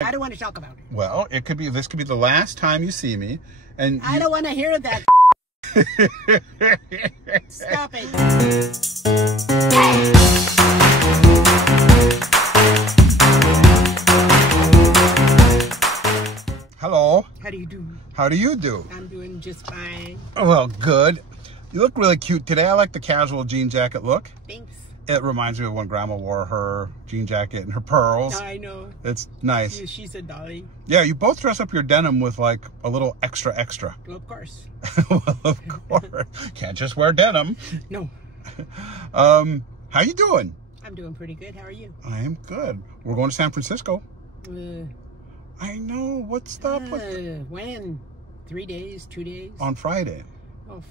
I don't want to talk about it. Well, this could be the last time you see me. And I don't want to hear that. Stop it. Hello. How do you do? How do you do? I'm doing just fine. Well, good. You look really cute today. I like the casual jean jacket look. Thanks. It reminds me of when Grandma wore her jean jacket and her pearls. I know. It's nice. She's a Dolly. Yeah, you both dress up your denim with like a little extra. Well, of course. Well, of course. Can't just wear denim. No. How you doing? I'm doing pretty good. How are you? I am good. We're going to San Francisco. Uh, I know. What's up with when? 3 days? 2 days? on Friday? Oh,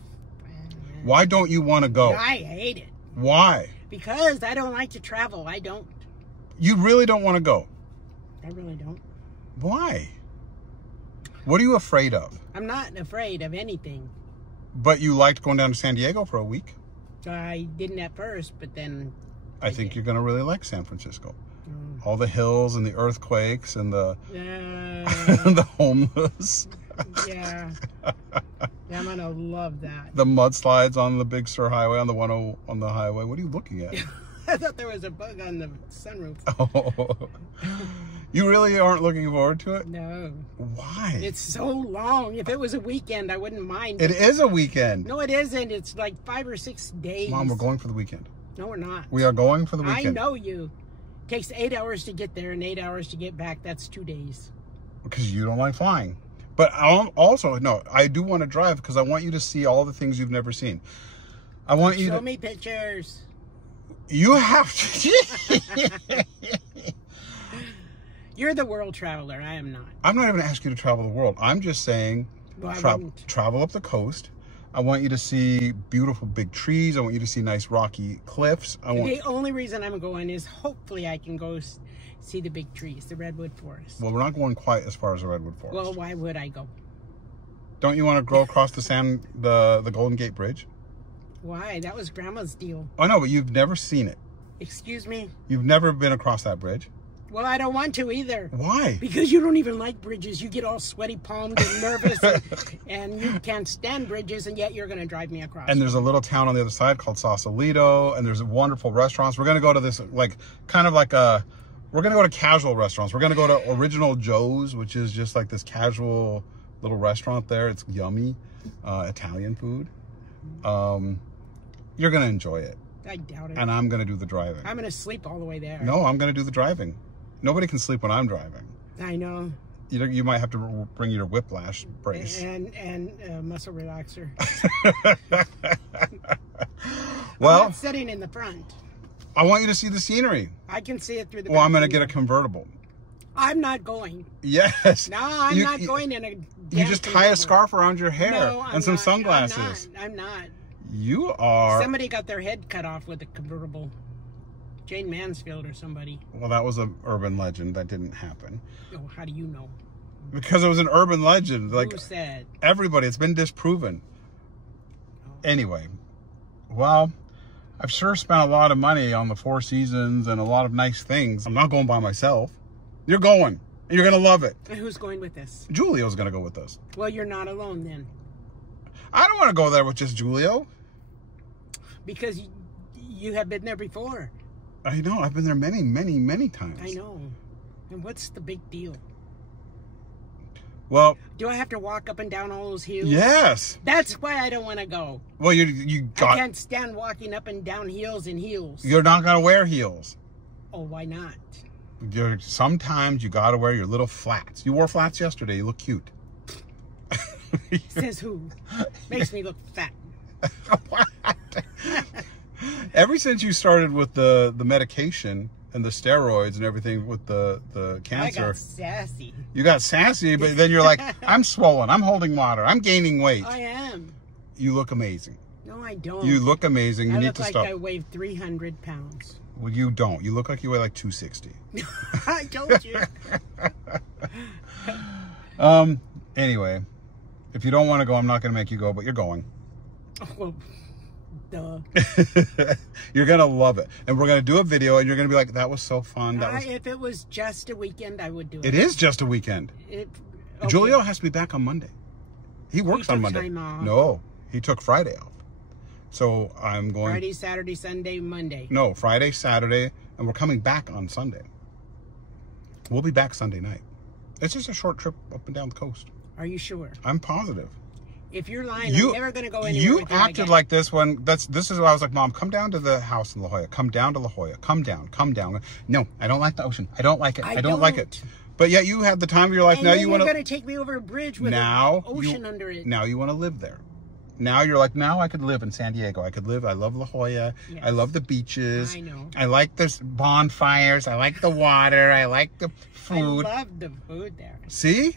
Why don't you want to go? I hate it. Why? Because I don't like to travel. I don't. You really don't want to go? I really don't. Why? What are you afraid of? I'm not afraid of anything. But you liked going down to San Diego for a week. I didn't at first, but then I think you're going to really like San Francisco. Mm. All the hills and the earthquakes and the Yeah. the homeless. Yeah. Yeah, I'm gonna love that. The mudslides on the Big Sur Highway, on the highway. What are you looking at? I thought there was a bug on the sunroof. Oh. You really aren't looking forward to it? No. Why? It's so long. If it was a weekend, I wouldn't mind. It is a weekend. No, it isn't. It's like 5 or 6 days. Mom, we're going for the weekend. No, we're not. We are going for the weekend. I know you. It takes 8 hours to get there and 8 hours to get back. That's 2 days. Because you don't like flying. But also, no, I do want to drive because I want you to see all the things you've never seen. I want you to... Show me pictures. You have to... You're the world traveler. I am not. I'm not even asking you to travel the world. I'm just saying Well, travel up the coast. I want you to see beautiful big trees. I want you to see nice rocky cliffs. The only reason I'm going is hopefully I can go see the big trees, the redwood forest. Well, we're not going quite as far as the redwood forest. Well, why would I go? Don't you want to go across the Golden Gate Bridge? Why? That was Grandma's deal. I know, but you've never seen it. Excuse me? You've never been across that bridge. Well, I don't want to either. Why? Because you don't even like bridges. You get all sweaty palmed and nervous and you can't stand bridges, and yet you're going to drive me across. And there's a little town on the other side called Sausalito, and there's wonderful restaurants. We're going to go to this, we're going to go to casual restaurants. We're going to go to Original Joe's, which is just like this casual little restaurant there. It's yummy Italian food. You're going to enjoy it. I doubt it. And I'm going to do the driving. I'm going to sleep all the way there. No, I'm going to do the driving. Nobody can sleep when I'm driving. I know. You might have to bring your whiplash brace. And muscle relaxer. Well, I'm not sitting in the front. I want you to see the scenery. I can see it through the Well, I'm going to window. get a convertible. I'm not going. Yes. No, I'm not going in a You just tie a scarf around your hair and some not. sunglasses. I'm not. You are... Somebody got their head cut off with a convertible. Jane Mansfield or somebody. Well, that was an urban legend. That didn't happen. Oh, how do you know? Because it was an urban legend. Like, who said? Everybody. It's been disproven. Oh. Anyway. Well, I've sure spent a lot of money on the Four Seasons and a lot of nice things. I'm not going by myself. You're going. You're going to love it. And who's going with us? Julio's going to go with us. Well, you're not alone then. I don't want to go there with just Julio. Because you have been there before. I know. I've been there many, many, many times. I know. And what's the big deal? Well... Do I have to walk up and down all those hills? Yes. That's why I don't want to go. Well, I can't stand walking up and down hills in heels. You're not going to wear heels. Oh, why not? Sometimes you got to wear your little flats. You wore flats yesterday. You look cute. Says who? Makes me look fat. What? Ever since you started with the medication and the steroids and everything with the cancer. I got sassy. You got sassy, but then you're like, I'm swollen. I'm holding water. I'm gaining weight. I am. You look amazing. No, I don't. You look amazing. You need to stop. stop. I look like I weigh 300 pounds. Well, you don't. You look like you weigh like 260. I told you. Anyway, if you don't want to go, I'm not going to make you go, but you're going. Well, Duh. You're going to love it. And we're going to do a video, and you're going to be like, that was so fun. If it was just a weekend, I would do it. It is just a weekend. Okay. Julio has to be back on Monday. He works on Monday. Time off. No, he took Friday off. So I'm going... Friday, Saturday, Sunday, Monday. No, Friday, Saturday, and we're coming back on Sunday. We'll be back Sunday night. It's just a short trip up and down the coast. Are you sure? I'm positive. If you're lying, I'm never going to go anywhere. You acted like this when this is why I was like, Mom, come down to the house in La Jolla. Come down to La Jolla. Come down. No, I don't like the ocean. I don't like it. I don't like it. But yet you had the time of your life. And now then you want to... You're going to take me over a bridge with an ocean under it. Now you want to live there. Now you're like, now I could live in San Diego. I love La Jolla. Yes. I love the beaches. I know. I like the bonfires. I like the water. I like the food. I love the food there. See?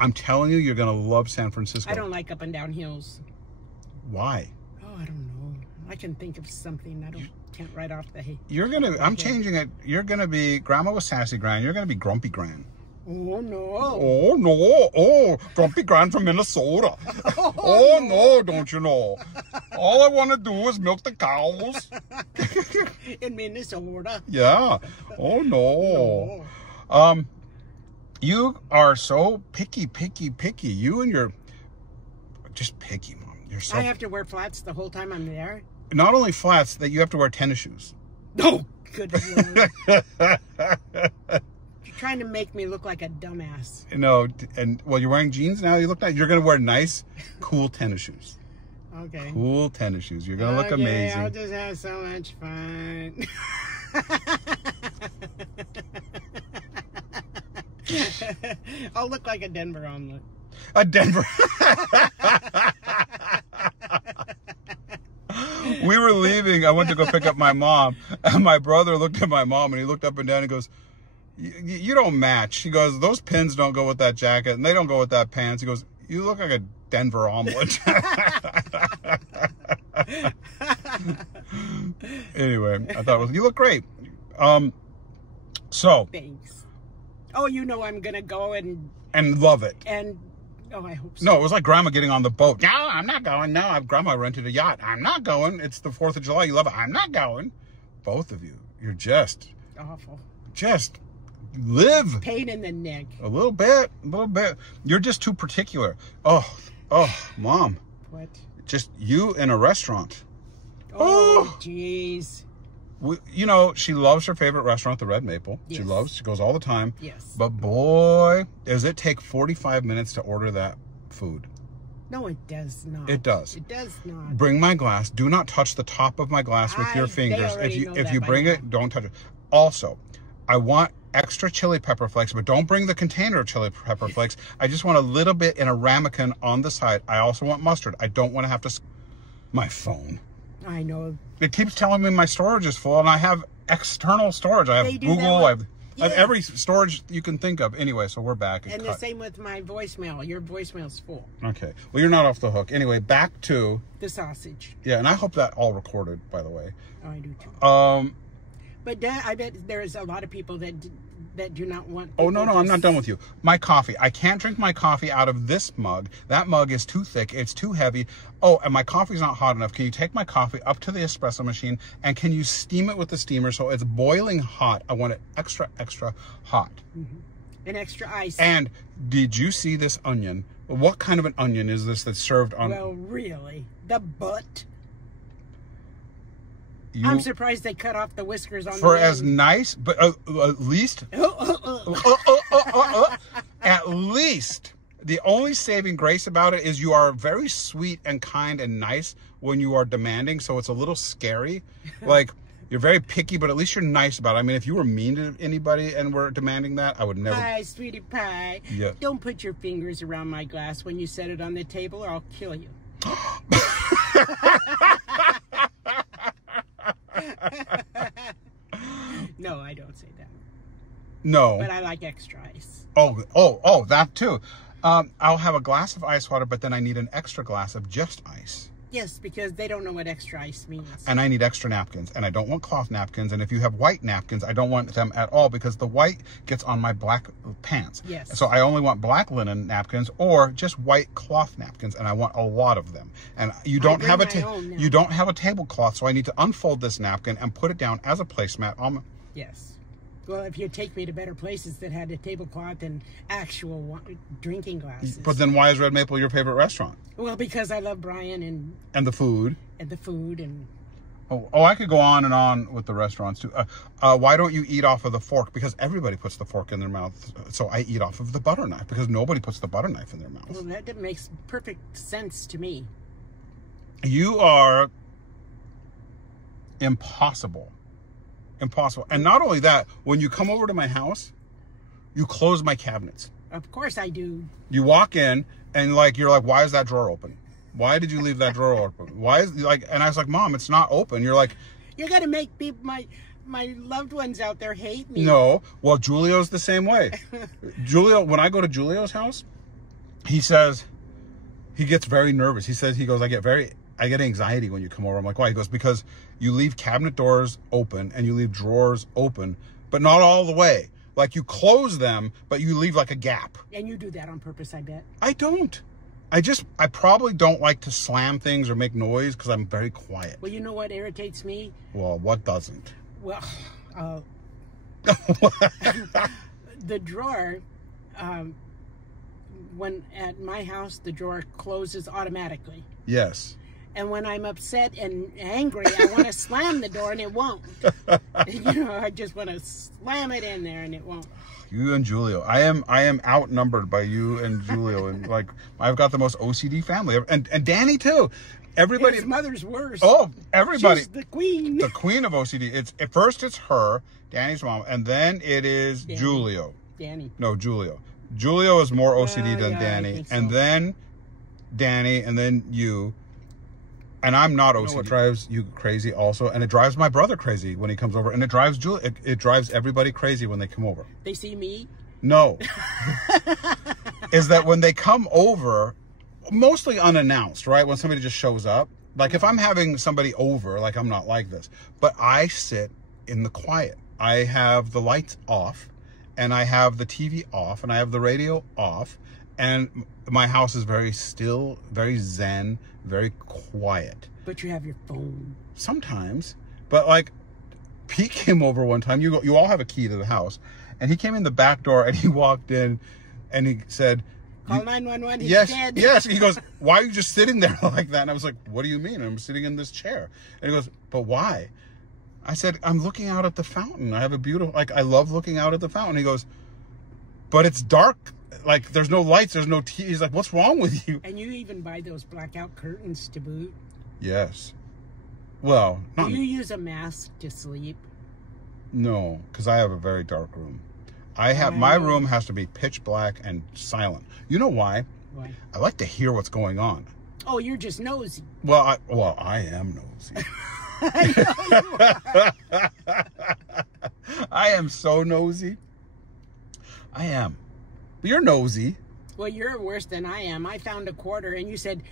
I'm telling you, you're going to love San Francisco. I don't like up and down hills. Why? Oh, I don't know. I can think of something. Can't write off the hay. I'm changing it. You're going to be, Grandma was Sassy Gran. You're going to be Grumpy Gran. Oh, no. Oh, no. Oh, Grumpy Gran from Minnesota. Oh, no, don't you know. All I want to do is milk the cows. In Minnesota. Yeah. Oh, no. You are so picky. You and your... Just picky, Mom. You're so... I have to wear flats the whole time I'm there? Not only flats, that you have to wear tennis shoes. Oh, good Lord. You're trying to make me look like a dumbass. No, and well, you're wearing jeans now. You look nice. You're going to wear nice, cool tennis shoes. Okay. Cool tennis shoes. You're going to look amazing. I'll just have so much fun. I'll look like a Denver omelet. A Denver. We were leaving. I went to go pick up my mom. And my brother looked at my mom and he looked up and down and goes, you don't match. He goes, those pins don't go with that jacket and they don't go with that pants. He goes, you look like a Denver omelet. Anyway, I thought you look great. So. Thanks. Oh, you know I'm going to go and love it. And, oh, I hope so. No, it was like Grandma getting on the boat. No, I'm not going. No, Grandma rented a yacht. I'm not going. It's the 4th of July. You love it. I'm not going. Both of you. You're just... awful. Just live. Pain in the neck. A little bit. You're just too particular. Oh, Mom. What? Just you in a restaurant. Oh, jeez. You know, she loves her favorite restaurant, the Red Maple. Yes. She goes all the time. Yes. But boy, does it take 45 minutes to order that food. No, it does not. It does. It does not. Bring my glass. Do not touch the top of my glass with your fingers. If you bring it, don't touch it. Also, I want extra chili pepper flakes, but don't bring the container of chili pepper flakes. I just want a little bit in a ramekin on the side. I also want mustard. I don't want to have to... My phone. I know. It keeps telling me my storage is full, and I have external storage. I have Google. I have every storage you can think of. Anyway, so we're back. And the same with my voicemail. Your voicemail's full. Okay. Well, you're not off the hook. Anyway, back to... the sausage. Yeah, and I hope that all recorded, by the way. Oh, I do too. But I bet there's a lot of people that do not want... Oh, no, I'm not done with you. My coffee. I can't drink my coffee out of this mug. That mug is too thick. It's too heavy. Oh, and my coffee's not hot enough. Can you take my coffee up to the espresso machine and can you steam it with the steamer so it's boiling hot? I want it extra, extra hot. Mm-hmm. And extra ice. And did you see this onion? What kind of an onion is this that's served on... Well, really? The butt? I'm surprised they cut off the whiskers on for the as nice, but at least, at least, the only saving grace about it is you are very sweet and kind and nice when you are demanding. So it's a little scary. Like you're very picky, but at least you're nice about it. I mean, if you were mean to anybody and were demanding that, I would never. Hi, sweetie pie. Yeah. Don't put your fingers around my glass when you set it on the table, or I'll kill you. No, I don't say that. No. But I like extra ice. Oh, that too. I'll have a glass of ice water, but then I need an extra glass of just ice. Yes, because they don't know what extra ice means. And I need extra napkins. And I don't want cloth napkins. And if you have white napkins, I don't want them at all because the white gets on my black pants. Yes. So I only want black linen napkins or just white cloth napkins. And I want a lot of them. And you don't have you don't have a tablecloth. So I need to unfold this napkin and put it down as a placemat on my... Yes. Well, if you take me to better places that had a tablecloth and actual drinking glasses. But then why is Red Maple your favorite restaurant? Well, because I love Brian and the food. And the food and... Oh, I could go on and on with the restaurants too. Why don't you eat off of the fork? Because everybody puts the fork in their mouth. So I eat off of the butter knife because nobody puts the butter knife in their mouth. Well, that makes perfect sense to me. You are impossible. Impossible. And not only that, when you come over to my house, you close my cabinets. Of course I do. You walk in and you're like, why is that drawer open? Why did you leave that drawer open? Why is and I was like, Mom, it's not open. You're like, you're gonna make my loved ones out there hate me. No. Well, Julio's the same way. Julio, when I go to Julio's house, he says he gets very nervous. He goes, I get anxiety when you come over. I'm like, why? He goes, because you leave cabinet doors open and you leave drawers open, but not all the way. Like you close them, but you leave like a gap. And you do that on purpose, I bet. I don't. I probably don't like to slam things or make noise because I'm very quiet. Well, you know what irritates me? Well, what doesn't? Well, the drawer, when at my house, the drawer closes automatically. Yes. And when I'm upset and angry, I want to slam the door and it won't. I just want to slam it in there and it won't. You and Julio. I am outnumbered by you and Julio. And I've got the most OCD family. And Danny too. Everybody. His mother's worse. Oh, everybody. She's the queen. The queen of OCD. At first it's her, Danny's mom, and then it is Danny. Julio. Danny. No, Julio. Julio is more OCD than yeah, Danny. so. And then Danny, and then you. And I'm not OCD. You know what drives you crazy also, and it drives my brother crazy when he comes over, and it drives Julie. It drives everybody crazy when they come over. They see me? No. Is that when they come over, mostly unannounced, right? When somebody just shows up. Like if I'm having somebody over, like I'm not like this, but I sit in the quiet. I have the lights off, and I have the TV off, and I have the radio off, and my house is very still, very zen, very quiet. But you have your phone. Sometimes. But Pete came over one time. You all have a key to the house. And he came in the back door and he walked in and he said, call 911, he's dead. Yes. He goes, why are you just sitting there like that? And I was like, what do you mean? I'm sitting in this chair. And he goes, but why? I said, I'm looking out at the fountain. I have a beautiful, I love looking out at the fountain. He goes, but it's dark. There's no lights, there's no TV. He's like, what's wrong with you? And you even buy those blackout curtains to boot? Yes. Well, do you use a mask to sleep? No, because I have a very dark room. My room has to be pitch black and silent. You know why? Why? I like to hear what's going on. Oh, you're just nosy. Well, I am nosy. I know you are. I am so nosy. I am. But you're nosy. Well, you're worse than I am. I found a quarter and you said,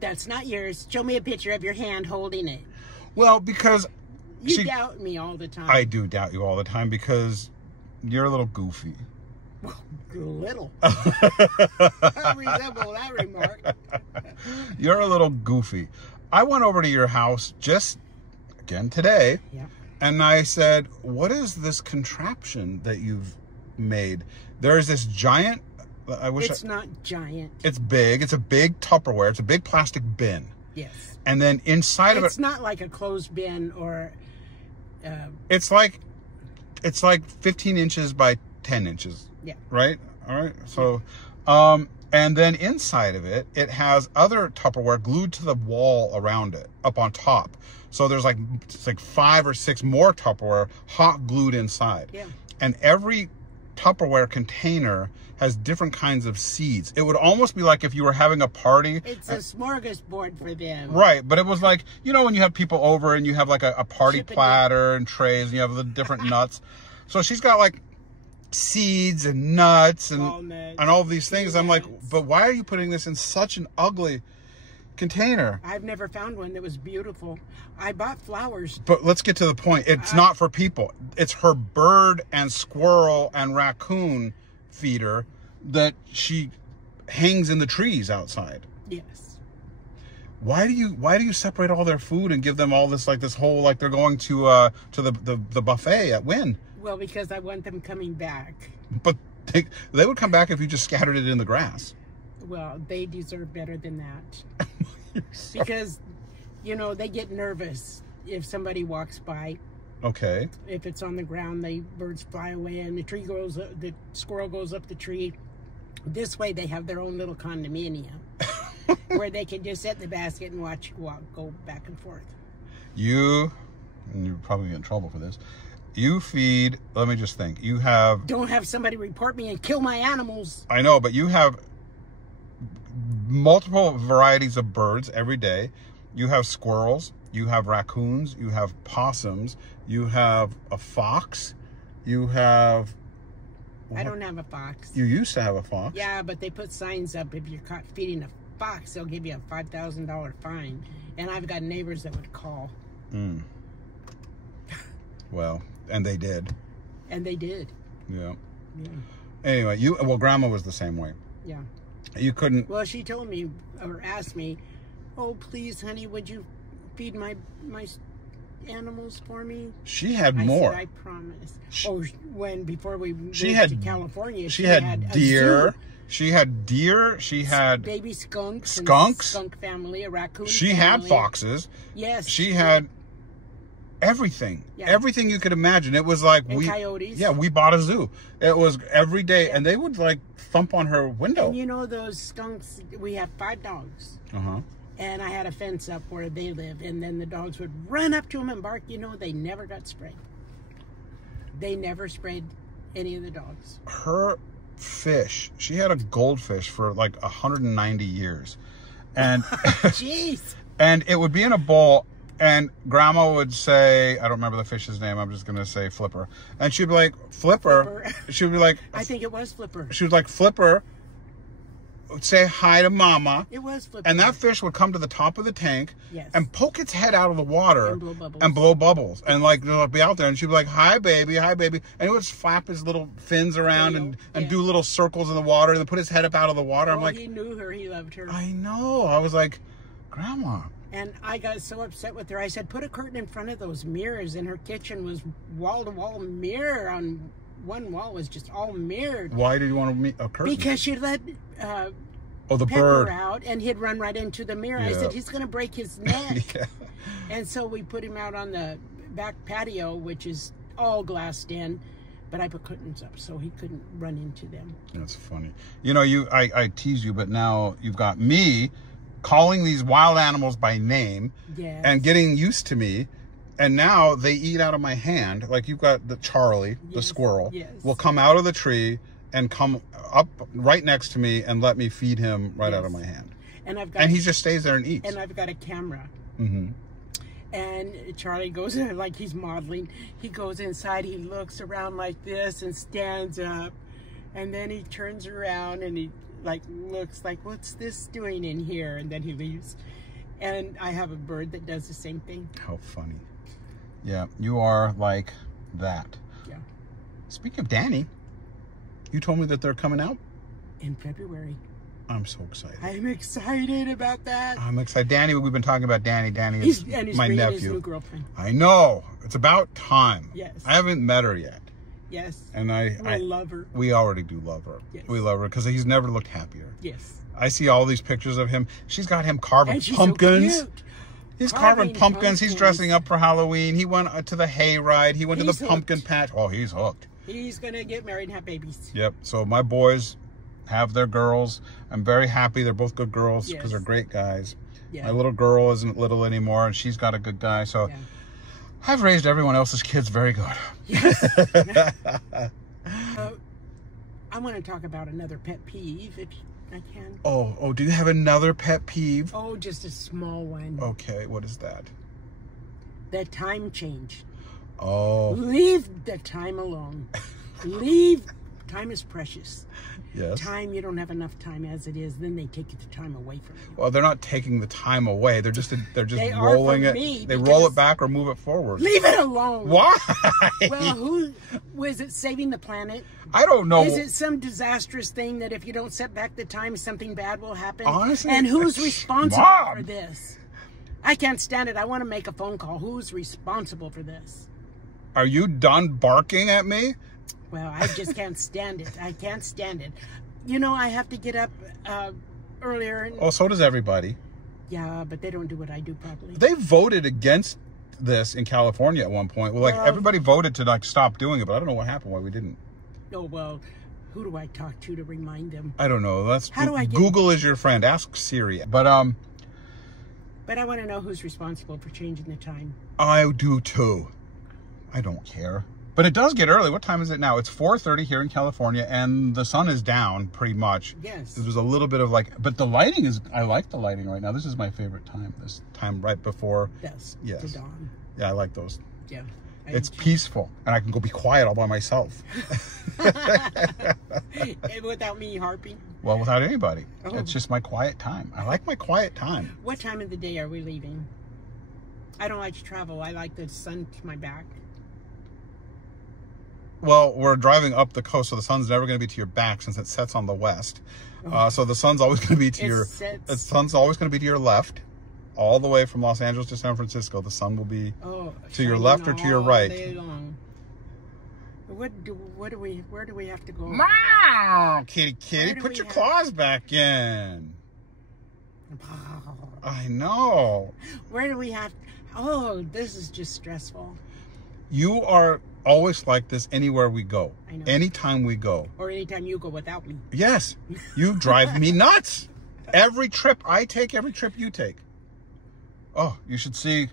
that's not yours. Show me a picture of your hand holding it. Well, because... You doubt me all the time. I do doubt you all the time because you're a little goofy. Well, little. I resemble that remark. You're a little goofy. I went over to your house just, again, today. Yeah. And I said, what is this contraption that you've made? There is this giant... It's not giant. It's big. It's a big Tupperware. It's a big plastic bin. Yes. And then inside of it... It's not like a closed bin or... It's like 15 inches by 10 inches. Yeah. Right? All right. So, and then inside of it, it has other Tupperware glued to the wall around it, up on top. So there's it's 5 or 6 more Tupperware hot glued inside. Yeah. And every Tupperware container has different kinds of seeds. It would almost be like if you were having a party. It's a smorgasbord for them. Right, but it was like, when you have people over and you have a party platter and trays and you have the different nuts. So she's got seeds and nuts and all of these things. I'm like, but why are you putting this in such an ugly... container. I've never found one that was beautiful. I bought flowers. But let's get to the point. It's not for people. It's her bird and squirrel and raccoon feeder that she hangs in the trees outside. Yes. Why do you separate all their food and give them all this, like this whole, like they're going to the buffet at Wynn? Well, because I want them coming back. But they would come back if you just scattered it in the grass. Well, they deserve better than that. Because, you know, they get nervous if somebody walks by. Okay. If it's on the ground, the birds fly away and the squirrel goes up the tree. This way they have their own little condominium where they can just sit in the basket and watch you go back and forth. And you're probably get in trouble for this. You feed, let me just think. You have... Don't have somebody report me and kill my animals. I know, but you have multiple varieties of birds every day. You have squirrels, you have raccoons, you have possums, you have a fox, you have... I don't have a fox. You used to have a fox. Yeah, but they put signs up. If you're caught feeding a fox, they'll give you a $5,000 fine. And I've got neighbors that would call. Well, and they did. And they did. Yeah. Yeah. Anyway, Grandma was the same way. Yeah. You couldn't... Well, she told me, or asked me, oh, please, honey, would you feed my animals for me? She had more. I said, I promise. Before we moved she had to California, she had deer. She had deer. She had baby skunks. Skunk family, a raccoon. She family. had foxes. Yes. She had everything. Yeah. Everything you could imagine. It was like coyotes. Yeah, we bought a zoo. It was every day, and they would like thump on her window. And you know those skunks? We have 5 dogs. And I had a fence up where they live, and then the dogs would run up to them and bark. You know, they never got sprayed. They never sprayed any of the dogs. Her fish, she had a goldfish for like 190 years. And jeez. And it would be in a bowl, and Grandma would say, I don't remember the fish's name, I'm just going to say Flipper. And she'd be like, Flipper. She would be like... I think it was Flipper. She was like, Flipper, say hi to Mama. It was Flipper. And that fish would come to the top of the tank, yes, and poke its head out of the water and blow bubbles. And like it'll be out there, and she'd be like, hi baby, and it would flap his little fins around and do little circles in the water, and then put his head up out of the water. I'm like, he knew her, he loved her. I know. I was like, Grandma. And I got so upset with her. I said, put a curtain in front of those mirrors. And her kitchen was wall-to-wall mirror. On one wall was just all mirrored. Why did you want a curtain? Because she let the Pepper bird out, and he'd run right into the mirror. Yeah. I said, he's going to break his neck. Yeah. And so we put him out on the back patio, which is all glassed in. But I put curtains up so he couldn't run into them. That's funny. You know, I tease you, but now you've got me calling these wild animals by name, yes, and getting used to me, and now they eat out of my hand. Like you've got the Charlie, yes, the squirrel, yes, will come out of the tree and come up right next to me and let me feed him right, yes, out of my hand. And he just stays there and eats. And I've got a camera. Mm-hmm. And Charlie goes in like he's modeling. He goes inside, he looks around like this and stands up, and then he turns around and he like looks like, what's this doing in here? And then he leaves. And I have a bird that does the same thing. How funny. Yeah, you are like that. Yeah. Speaking of Danny, you told me that they're coming out in February. I'm so excited. I'm excited about that. I'm excited. Danny, we've been talking about Danny. Danny is my nephew. His new girlfriend. I know. It's about time. Yes. I haven't met her yet. Yes. And I love her. We already do love her. Yes. We love her because he's never looked happier. Yes. I see all these pictures of him. She's got him carving pumpkins. So cute. He's carving pumpkins. He's dressing up for Halloween. He went to the hay ride. He went to the pumpkin patch. Oh, he's hooked. He's going to get married and have babies. Yep. So my boys have their girls. I'm very happy. They're both good girls because, yes, they're great guys. Yeah. My little girl isn't little anymore, and she's got a good guy. So yeah, I've raised everyone else's kids very good. Yes. I want to talk about another pet peeve, if I can. Oh, do you have another pet peeve? Oh, just a small one. Okay, what is that? The time change. Oh. Leave the time alone. Leave Time is precious. Yes. Time, you don't have enough time as it is. Then they take the time away from you. Well, they're not taking the time away. They're just They rolling are it. for me They roll it back or move it forward. Leave it alone. Why? Well, who was it saving the planet? I don't know. Is it some disastrous thing that if you don't set back the time, something bad will happen? Honestly, and who's responsible Mom. for this? I can't stand it. I want to make a phone call. Who's responsible for this? Are you done barking at me? Well, I just can't stand it. I can't stand it. You know, I have to get up earlier. And, Oh, so does everybody. yeah, but they don't do what I do properly. They voted against this in California at one point. Well, like everybody voted to like stop doing it, but I don't know what happened, why we didn't. Oh, well, who do I talk to remind them? I don't know. How do I get Google is your friend. Ask Siri. But I want to know who's responsible for changing the time. I do too. I don't care. But it does get early. What time is it now? It's 4:30 here in California, and the sun is down pretty much. Yes. There's a little bit of like, but the lighting is, I like the lighting right now. This is my favorite time. This time right before. Yes. Yes. To dawn. Yeah, I like those. Yeah. It's peaceful, and I can go be quiet all by myself. Without me harping. Well, without anybody. Oh. It's just my quiet time. I like my quiet time. What time of the day are we leaving? I don't like to travel. I like the sun to my back. Well, we're driving up the coast, so the sun's never going to be to your back since it sets on the west. So the sun's always going to be to the sun's always going to be to your left, all the way from Los Angeles to San Francisco. The sun will be to your left or to your right. Day long. Where do we have to go? Meow, kitty, put your claws back in. I know. Where do we have? Oh, this is just stressful. You are always like this anywhere we go. I know. Anytime we go. Or anytime you go without me. Yes. You drive me nuts. Every trip I take, every trip you take. Oh, you should see.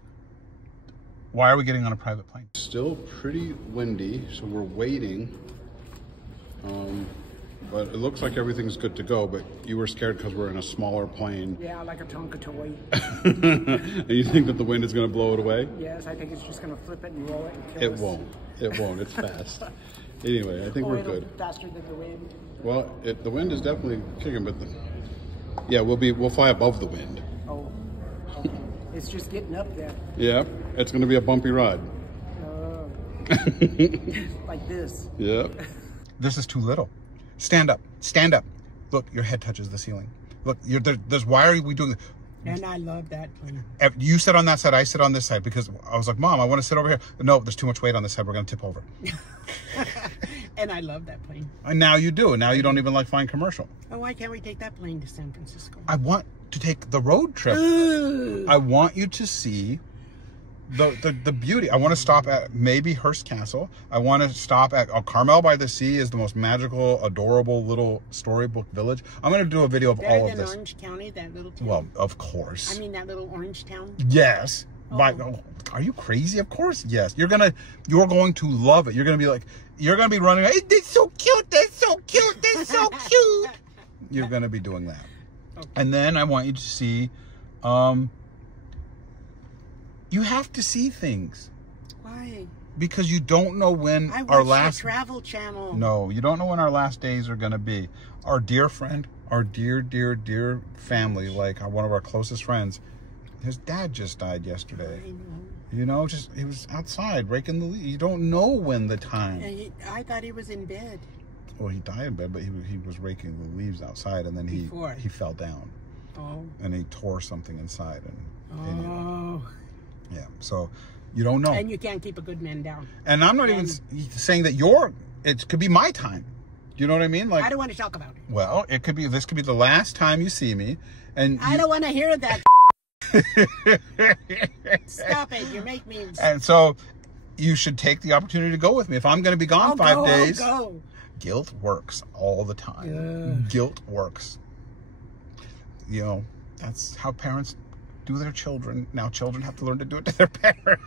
Why are we getting on a private plane? Still pretty windy, so we're waiting. But it looks like everything's good to go, but you were scared because we're in a smaller plane. Yeah, like a Tonka toy. And you think that the wind is going to blow it away? Yes, I think it's just going to flip it and roll it and kill It us. won't. It won't. It's fast. Anyway, I think we're good. Faster than the wind. Well, the wind is definitely kicking, but yeah, we'll fly above the wind. Oh, okay. It's just getting up there. Yeah, it's going to be a bumpy ride. Like this. Yeah. This is too little. Stand up. Stand up. Look, your head touches the ceiling. Look, why are we doing this? And I love that plane. You sit on that side, I sit on this side, because I was like, Mom, I want to sit over here. No, there's too much weight on this side. We're going to tip over. And I love that plane. And now you do. And now you don't even like flying commercial. Oh, why can't we take that plane to San Francisco? I want to take the road trip. Ooh. I want you to see the beauty. I want to stop at maybe Hearst Castle. I want to stop at Carmel by the Sea is the most magical, adorable little storybook village. I'm going to do a video of all of this. Orange County, that little town? Well, of course. I mean, that little orange town? Yes. Are you crazy? Of course, yes. You're going to love it. You're going to be running. Hey, that's so cute. That's so cute. That's so cute. You're going to be doing that. Okay. And then I want you to see, you have to see things. Why? Because you don't know when our last Travel Channel. No, you don't know when our last days are going to be. Our dear friend, our dear family, like one of our closest friends, his dad just died yesterday. I know. You know, he was outside raking the leaves. You don't know when the time. I thought he was in bed. Well, he died in bed, but he was raking the leaves outside, and then he fell down. Oh. And he tore something inside. Anyway. Yeah, so you don't know. And you can't keep a good man down. And I'm not even saying that it could be my time. You know what I mean? Like, I don't want to talk about it. Well, this could be the last time you see me. And I don't want to hear that. Stop it. You make me. And so you should take the opportunity to go with me. If I'm going to be gone 5 days. I'll go. Guilt works all the time. Guilt works. You know, that's how parents do their children. Now children have to learn to do it to their parents.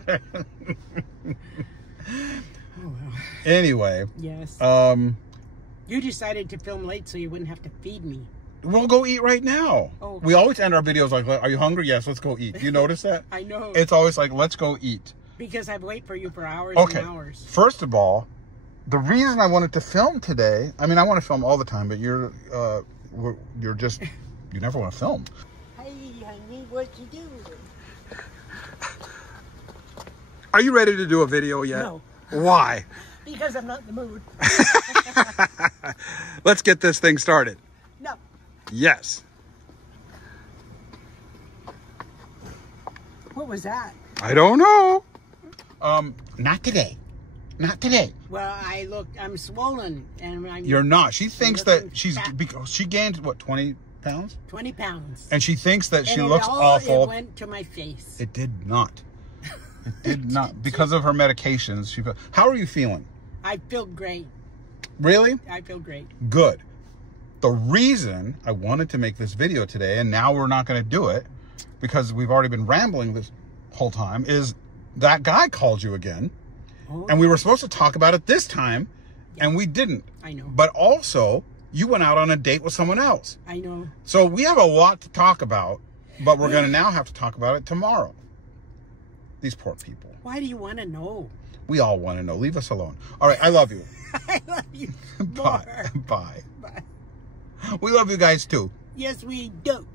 Oh, well. Anyway. Yes. You decided to film late so you wouldn't have to feed me. We'll go eat right now. Oh, okay. We always end our videos like, are you hungry? Yes, let's go eat. You notice that? I know. It's always like, let's go eat. Because I've waited for you for hours and hours. First of all, The reason I wanted to film today, I mean, I want to film all the time, but you're just, you never want to film. Hey, honey, what you doing? Are you ready to do a video yet? No. Why? Because I'm not in the mood. Let's get this thing started. No. Yes. What was that? I don't know. Not today. Not today. Well, I'm swollen, and You're not. She thinks that fat. because she gained, what, 20 pounds? 20 pounds. And she thinks that she And looks awful. It went to my face. It did not. It did not. Because of her medications. How are you feeling? I feel great. Really? I feel great. Good. The reason I wanted to make this video today, and now we're not going to do it because we've already been rambling this whole time, is that guy called you again. Oh, and we were supposed to talk about it this time, and we didn't. I know. But also, you went out on a date with someone else. I know. So we have a lot to talk about, but we're going to now have to talk about it tomorrow. These poor people. Why do you want to know? We all want to know. Leave us alone. All right, I love you. I love you Bye. more. Bye. Bye. We love you guys too. Yes, we do.